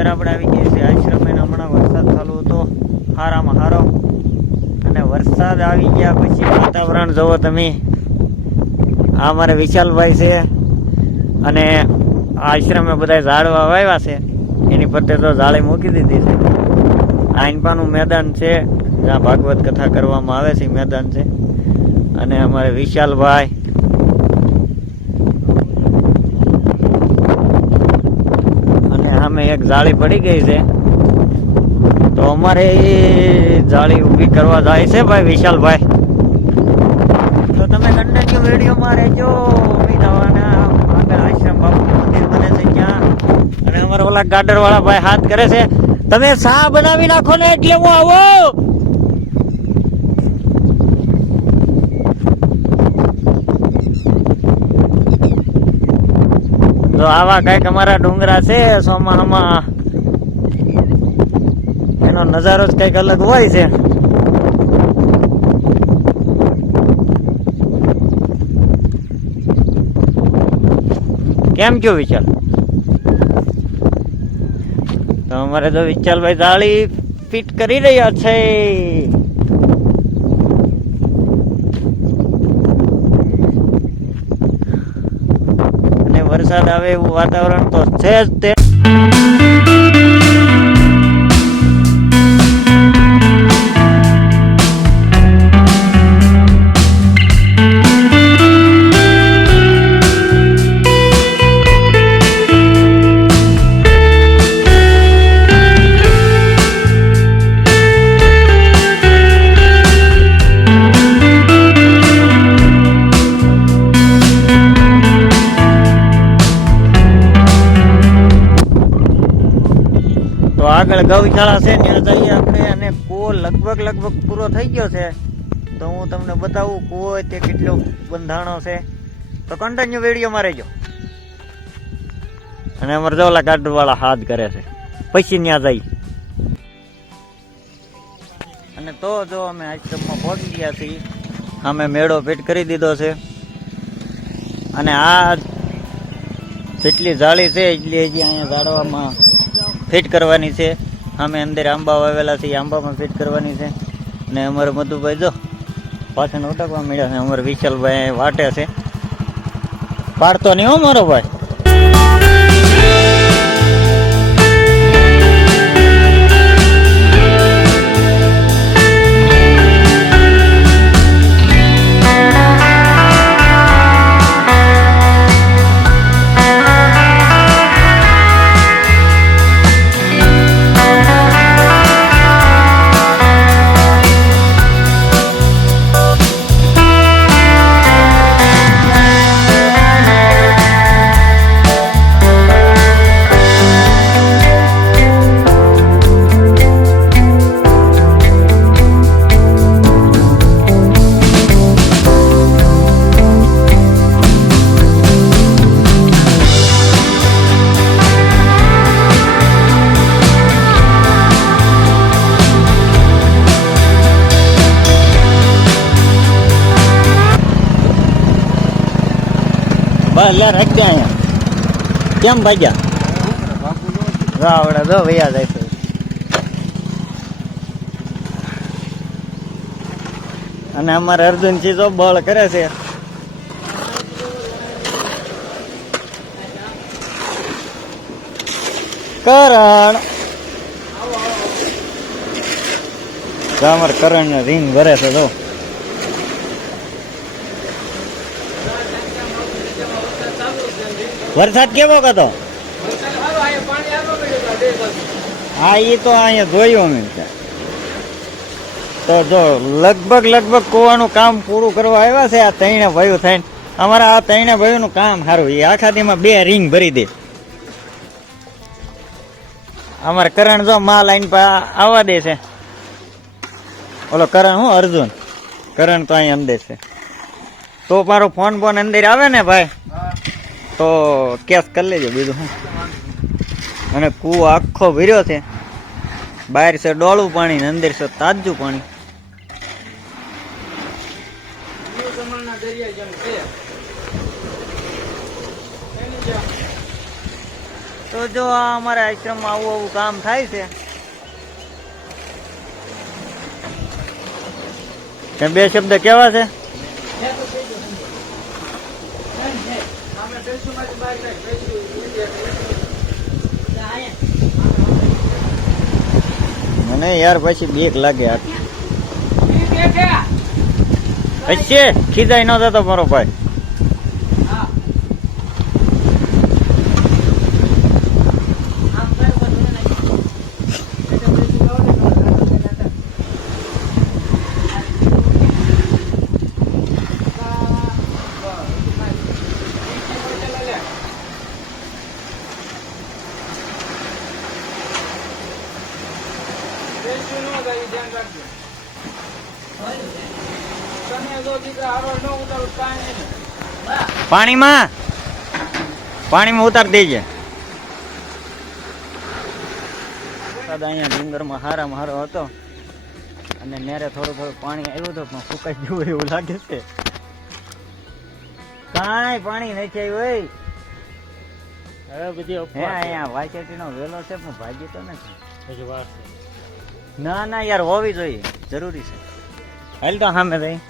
અત્યારે આપણે આવી ગયા છીએ આશ્રમ. એને હમણાં વરસાદ ચાલુ હતો હારામાં હારો, અને વરસાદ આવી ગયા પછી વાતાવરણ જુઓ તમે. આ અમારે વિશાલભાઈ છે, અને આશ્રમે બધા ઝાડવા વાવ્યા છે. એની ફરતે તો જાળી મૂકી દીધી છે. આ ઇનપાનું મેદાન છે જ્યાં ભાગવત કથા કરવામાં આવે છે, મેદાન છે. અને અમારે વિશાલભાઈ અને સામે એક જાળી પડી ગઈ છે, તો અમારે એ જાળી ઊભી કરવા જાય છે ભાઈ વિશાલભાઈ. તો તમે કન્ટિન્યુ વિડીયોમાં રહેજો. આગળ આશ્રમ બાપુ મંદિર બને છે ત્યાં, અને અમારા ઓલા ગાર્ડર વાળા ભાઈ હાથ કરે છે, તમે શા બનાવી નાખો ને એટલે હું આવો. તો આવા કઈક અમારા ડુંગરા છે સોમાહામાં, એનો નજારો જ કઈક અલગ હોય છે. કેમ કયો વિચાર? તો અમારે તો વિશાલભાઈ જાળી ફિટ કરી રહ્યા છે. અને વરસાદ આવે એવું વાતાવરણ તો છે જ તે. આગળ ગૌશાળા છે ત્યાં જઈએ આપણે, અને કૂવો લગભગ પૂરો થઈ ગયો છે. તો હું તમને બતાવું કૂવો તે કેટલો બંધાણો છે. તો કન્ટિન્યુ વિડીયોમાં રહેજો. અને અમારે જોલા ગાર્ડર વાળા હાથ કરે છે, પછી ત્યાં જઈ. અને તો જો અમે આશ્રમમાં પહોંચી ગયા છીએ. અમે મેળો ફિટ કરી દીધો છે, અને આ જેટલી જાળી છે એટલી હજી અહીંયા ઝાડવામાં ફિટ કરવાની છે. અમે અંદર આંબા વાવેલા છે, આંબામાં ફિટ કરવાની છે. અને અમારે મધુભાઈ જો પાછળ ઉટકવા મળ્યા છે. અમારે વિશાલભાઈ વાટે છે, પાડતો નહીં હો મારો ભાઈ. લે રાખ દે અહીંયા. કેમ ભાગ્યા આવડે જો વૈયા જાય છે. અને અમારે અર્જુનજી તો બળ કરે છે. કરણ અમારે કરણ ને રીંગ ભરે છે. જો વરસાદ કેવો હતો? હા એ તો અહીંયા જોયું અમે. તો જો લગભગ કૂવાનું કામ પૂરું કરવા આવ્યા છે આ ત્રણે ભાઈઓ થઈને. અમારા આ ત્રણે ભાઈઓનું કામ સારું, એ આખા દીમાં 2 રીંગ ભરી દે. અમારે કરણ જો માલ આઈને આવવા દે છે. ઓલો કરણ હું અર્જુન, કરણ તો અહીં અંદર છે. તો મારો ફોન અંદર આવે ને ભાઈ તો કેસ કરી લેજો, બીજું શું. અને કૂવો આખો ભર્યો છે. બહાર છે ડોળું પાણી ને અંદર છે તાજું પાણી. તો જો આ અમારા આશ્રમમાં આવું આવું કામ થાય છે. ત્યાં બે શબ્દ કેવા છે? મને યાર પછી બીક લાગે. પછી ખીજાઈ ન જતો મારો ભાઈ. પાણીમાં ઉતાર દેજે. અહીંયા ડુંગરમાં હારામાં હારો હતો અને નેરે થોડું થોડું પાણી આવ્યું હતું પણ ફૂંકાઈ ગયું એવું લાગે છે. કાંઈ પાણી નથી આવ્યું. હવે બધી અહીંયા વાયચેટીનો વેલો છે પણ ભાજી તો નથી. ના ના યાર હોવી જોઈએ, જરૂરી છે. હાલ તો સામે ભાઈ